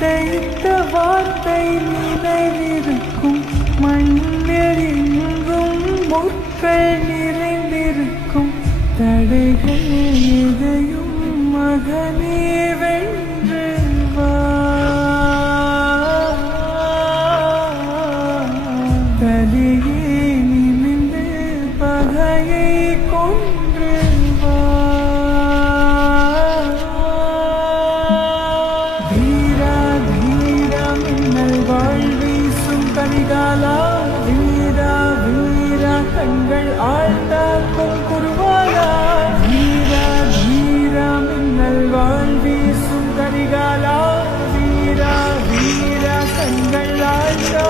விதைத்த வார்த்தை நினைவிருக்கும், மண்ணில் எங்கும் முற்கள் நிறைந்திருக்கும். தடைகள் எதையும் மகனே வென்று வா, தலையே நிமிர்ந்து பகையை கொன்று வா. வீரா வீரா மின்னல் வாழ்வீசும் கரிகாலா, வீரா வீரா கண்கள் ஆழ்ந்தாக்கும் குருவாலா. வீரா வீரா மின்னல் வாழ்வீசும் கரிகாலா, வீரா வீரா கண்கள் ஆழ்ந்தா